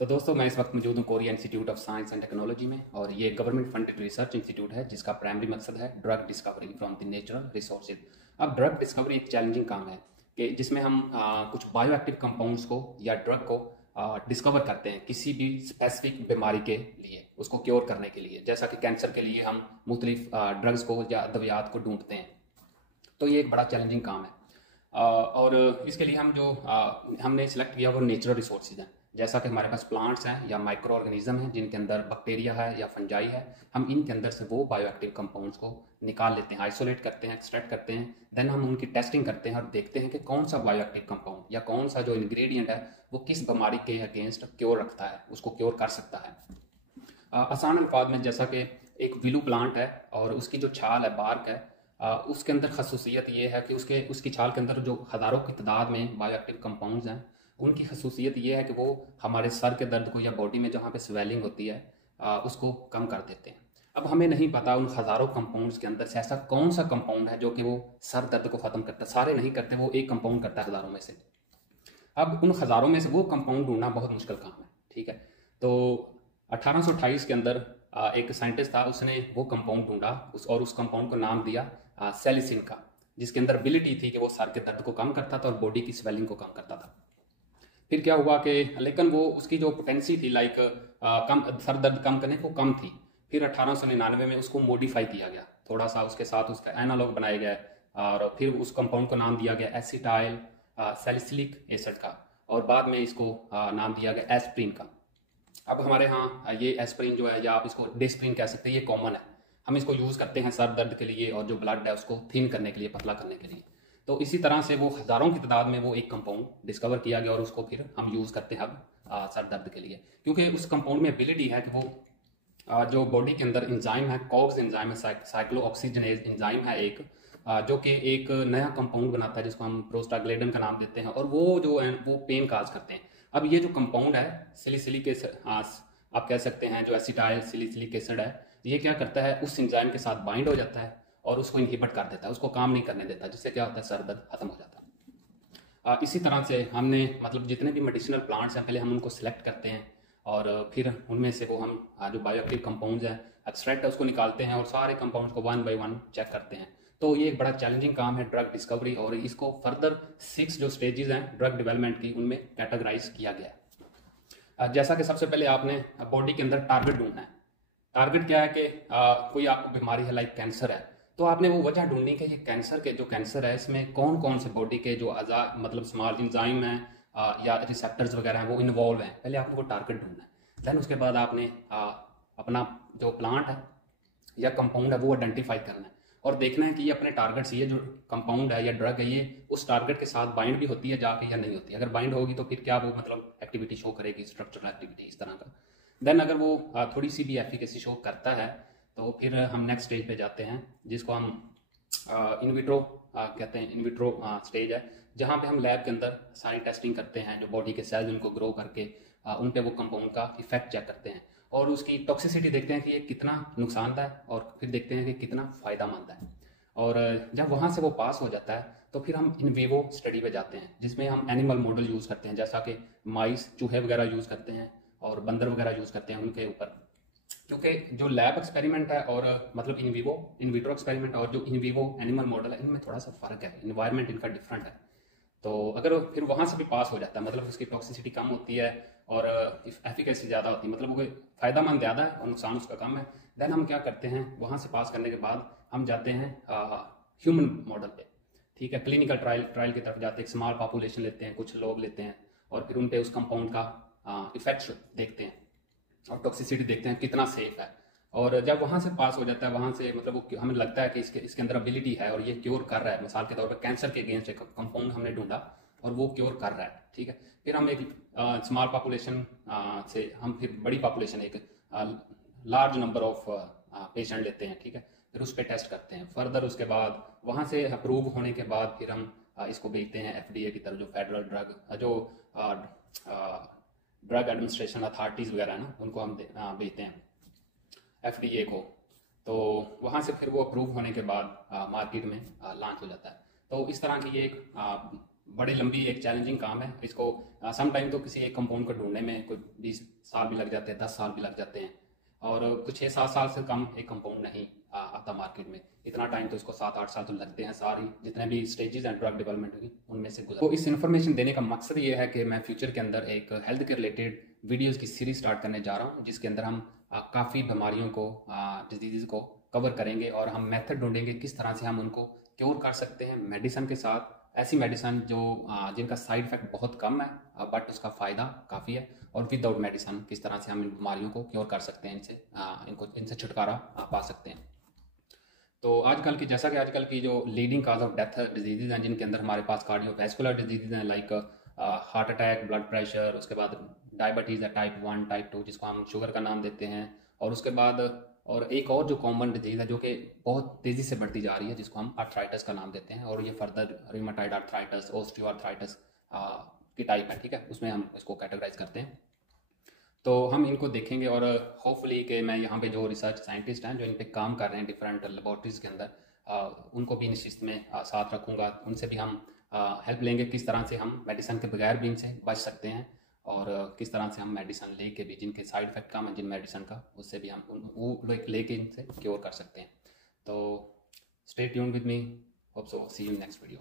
तो दोस्तों मैं इस वक्त मौजूद हूँ Korea institute of science and technology में, और ये गवर्नमेंट फंडेड रिसर्च इंस्टीट्यूट है जिसका प्राइमरी मकसद है drug discovery from the natural resources. अब ड्रग डिस्कवरी एक चैलेंजिंग काम है कि जिसमें हम कुछ बायो एक्टिव कंपाउंड्स को या ड्रग को डिस्कवर करते हैं किसी भी स्पेसिफिक बीमारी के लिए, उसको क्योर करने के लिए। जैसा कि कैंसर के लिए हम मुख्तलिफ ड्रग्स को या अद्वियात को ढूंढते हैं, तो ये एक बड़ा चैलेंजिंग काम है। और इसके लिए हमने सिलेक्ट किया वो नेचुरल रिसोर्सेज हैं। जैसा कि हमारे पास प्लांट्स हैं या माइक्रो ऑर्गेनिज्म हैं जिनके अंदर बैक्टीरिया है या फंजाई है, हम इनके अंदर से वो बायो एक्टिव कंपाउंड्स को निकाल लेते हैं, आइसोलेट करते हैं, एक्सट्रैक्ट करते हैं। देन हम उनकी टेस्टिंग करते हैं और देखते हैं कि कौन सा बायो एक्टिव कंपाउंड या कौन सा जो इंग्रेडिएंट है वो किस बीमारी के अगेंस्ट क्योर रखता है, उसको क्योर कर सकता है। आसान अल्फाज में जैसा कि एक विलू प्लांट है और उसकी जो छाल है, बार्क है, उसके अंदर खसूसियत ये है कि उसकी छाल के अंदर जो हज़ारों की तादाद में बायो एक्टिव कंपाउंड्स हैं, उनकी खसूसियत ये है कि वो हमारे सर के दर्द को या बॉडी में जहाँ पे स्वेलिंग होती है उसको कम कर देते हैं। अब हमें नहीं पता उन हज़ारों कंपाउंड्स के अंदर से ऐसा कौन सा कंपाउंड है जो कि वो सर दर्द को ख़त्म करता है। सारे नहीं करते, वो एक कंपाउंड करता है हज़ारों में से। अब उन हज़ारों में से वो कंपाउंड ढूंढना बहुत मुश्किल काम है, ठीक है। तो 1828 के अंदर एक साइंटिस्ट था, उसने वो कंपाउंड ढूंढा और उस कंपाउंड को नाम दिया सेलिसिन का, जिसके अंदर एबिलिटी थी कि वो सर के दर्द को कम करता था और बॉडी की स्वेलिंग को कम करता था। फिर क्या हुआ कि लेकिन वो उसकी जो पोटेंसी थी लाइक कम सर दर्द कम करने को कम थी। फिर 1899 में उसको मॉडिफाई किया गया, थोड़ा सा उसके साथ उसका एनालॉग बनाया गया और फिर उस कंपाउंड को नाम दिया गया एसिटाइल सैलिसिलिक एसिड का, और बाद में इसको नाम दिया गया एस्प्रिन का। अब हमारे यहाँ ये एस्प्रिन जो है, या आप इसको डेस्प्रिन कह सकते हैं, ये कॉमन है। हम इसको यूज़ करते हैं सर दर्द के लिए और जो ब्लड है उसको थिन करने के लिए, पतला करने के लिए। तो इसी तरह से वो हज़ारों की तादाद में वो एक कंपाउंड डिस्कवर किया गया और उसको फिर हम यूज़ करते हैं अब सर दर्द के लिए, क्योंकि उस कंपाउंड में एबिलिटी है कि वो जो बॉडी के अंदर इंजाइम है, कॉग्स इंजाइम है, साइक्लोऑक्सीजनेज इंजाइम है एक, जो कि एक नया कंपाउंड बनाता है जिसको हम प्रोस्टाग्लैंडिन का नाम देते हैं, और वो जो है वो पेन काज करते हैं। अब ये जो कंपाउंड है सिलिसिलिक एसिड, आप कह सकते हैं जो एसिटाइल सिलिसिलिक एसिड है, ये क्या करता है उस एंजाइम के साथ बाइंड हो जाता है और उसको इनहिबिट कर देता है, उसको काम नहीं करने देता, जिससे क्या होता है सर दर्द खत्म हो जाता है। इसी तरह से हमने मतलब जितने भी मेडिसिनल प्लांट्स हैं पहले हम उनको सिलेक्ट करते हैं और फिर उनमें से वो हम जो बायोएक्टिव कंपाउंड्स हैं, एक्सट्रैक्ट है, उसको निकालते हैं और सारे कंपाउंड्स को वन बाय वन चेक करते हैं। तो ये एक बड़ा चैलेंजिंग काम है ड्रग डिस्कवरी, और इसको फर्दर 6 जो स्टेजेस हैं ड्रग डेवलपमेंट की, उनमें कैटेगराइज किया गया है। जैसा कि सबसे पहले आपने बॉडी के अंदर टारगेट ढूंढना है। टारगेट क्या है कि कोई आपको बीमारी है लाइक कैंसर है, तो आपने वो वजह ढूंढनी कि ये कैंसर है इसमें कौन कौन से बॉडी के जो अज़ा मतलब स्मॉल इंजाइम हैं या रिसेप्टर्स वगैरह हैं वो इन्वॉल्व हैं। पहले आपने वो टारगेट ढूंढना है। देन उसके बाद आपने अपना जो प्लांट है या कंपाउंड है वो आइडेंटिफाई करना है और देखना है कि ये अपने टारगेट से, ये जो कंपाउंड है या ड्रग है, ये उस टारगेट के साथ बाइंड भी होती है जाके या नहीं होती है। अगर बाइंड होगी तो फिर क्या वो मतलब एक्टिविटी शो करेगी, स्ट्रक्चरल एक्टिविटी इस तरह का। देन अगर वो थोड़ी सी भी एफिकेसी शो करता है तो फिर हम नेक्स्ट स्टेज पे जाते हैं जिसको हम इनविट्रो कहते हैं। इनविट्रो स्टेज है जहाँ पे हम लैब के अंदर सारी टेस्टिंग करते हैं, जो बॉडी के सेल्स उनको ग्रो करके उन पे वो कंपाउंड का इफेक्ट चेक करते हैं और उसकी टॉक्सिसिटी देखते हैं कि ये कितना नुकसानदायक है और फिर देखते हैं कि कितना फ़ायदेमंद है। और जब वहाँ से वो पास हो जाता है तो फिर हम इन विवो स्टडी पे जाते हैं जिसमें हम एनिमल मॉडल यूज़ करते हैं, जैसा कि माइस, चूहे वगैरह यूज़ करते हैं और बंदर वगैरह यूज़ करते हैं उनके ऊपर। क्योंकि जो लैब एक्सपेरिमेंट है और मतलब इन विट्रो एक्सपेरिमेंट और जो इन विवो एनिमल मॉडल है, इनमें थोड़ा सा फ़र्क है, इन्वायरमेंट इनका डिफरेंट है। तो अगर फिर वहाँ से भी पास हो जाता है, मतलब उसकी टॉक्सिसिटी कम होती है और एफिकेसी ज़्यादा होती है, मतलब वो फ़ायदेमंद ज़्यादा है और नुकसान उसका कम है। देन हम क्या करते हैं, वहाँ से पास करने के बाद हम जाते हैं ह्यूमन मॉडल पे, ठीक है, क्लिनिकल ट्रायल की तरफ जाते हैं। एक स्मॉल पॉपुलेशन लेते हैं, कुछ लोग लेते हैं और फिर उन पे उस कंपाउंड का इफेक्ट देखते हैं और टॉक्सिसिटी देखते हैं कितना सेफ है। और जब वहाँ से पास हो जाता है, वहाँ से मतलब वो हमें लगता है कि इसके अंदर एबिलिटी है और ये क्योर कर रहा है, मिसाल के तौर पर कैंसर के अगेंस्ट एक कंपाउंड हमने ढूंढा और वो क्योर कर रहा है, ठीक है। फिर हम एक स्मॉल पॉपुलेशन से हम फिर बड़ी पॉपुलेशन, एक लार्ज नंबर ऑफ पेशेंट लेते हैं, ठीक है, फिर उस पर टेस्ट करते हैं फर्दर। उसके बाद वहाँ से अप्रूव होने के बाद फिर हम इसको भेजते हैं FDA की तरफ, जो फेडरल ड्रग एडमिनिस्ट्रेशन अथॉरिटीज़ वगैरह है ना, उनको हम भेजते हैं FDA को। तो वहाँ से फिर वो अप्रूव होने के बाद मार्केट में लॉन्च हो जाता है। तो इस तरह की ये एक बड़ी लंबी एक चैलेंजिंग काम है। इसको सम टाइम तो किसी एक कंपाउंड को ढूंढने में कोई 20 साल भी लग जाते हैं, 10 साल भी लग जाते हैं, और कुछ 6-7 साल से कम एक कंपाउंड नहीं आता मार्केट में। इतना टाइम तो इसको 7-8 साल तो लगते हैं, सारी जितने भी स्टेजेस हैं ड्रग डेवलपमेंट की उनमें से गुजर। तो इस इन्फॉर्मेशन देने का मकसद ये है कि मैं फ्यूचर के अंदर एक हेल्थ के रिलेटेड वीडियोज़ की सीरीज स्टार्ट करने जा रहा हूँ, जिसके अंदर हम काफ़ी बीमारियों को, डिजीज़ को कवर करेंगे, और हम मेथड ढूंढेंगे किस तरह से हम उनको क्योर कर सकते हैं मेडिसन के साथ। ऐसी मेडिसन जो जिनका साइड इफेक्ट बहुत कम है बट उसका फ़ायदा काफ़ी है, और विदाउट मेडिसन किस तरह से हम इन बीमारियों को क्योर कर सकते हैं, इनसे छुटकारा पा सकते हैं। तो आजकल की, जैसा कि आजकल की जो leading cause of death disease हैं, जिनके अंदर हमारे पास कार्डियोवैस्कुलर डिजीज़ हैं, like heart attack, blood pressure, उसके बाद डायबिटीज़ है टाइप 1 टाइप 2 जिसको हम शुगर का नाम देते हैं, और उसके बाद और एक और जो कॉमन डिजीज़ है जो कि बहुत तेज़ी से बढ़ती जा रही है, जिसको हम आर्थराइटिस का नाम देते हैं, और ये फर्दर रिमाटाइड आर्थराइटिस, ऑस्टियो आर्थराइटिस की टाइप है, ठीक है, उसमें हम इसको कैटेगराइज करते हैं। तो हम इनको देखेंगे, और होपफुली कि मैं यहाँ पे जो रिसर्च साइंटिस्ट हैं जो इन पे काम कर रहे हैं डिफरेंट लेबॉर्ट्रीज़ के अंदर, उनको भी इस चीज़ में साथ रखूँगा, उनसे भी हम हेल्प लेंगे किस तरह से हम मेडिसन के बगैर भी इनसे बच सकते हैं, और किस तरह से हम मेडिसन लेके भी, जिनके साइड इफेक्ट कम है जिन मेडिसन का, उससे भी हम वो लेके इनसे क्योर कर सकते हैं। तो stay tuned with me, hope so see you next video.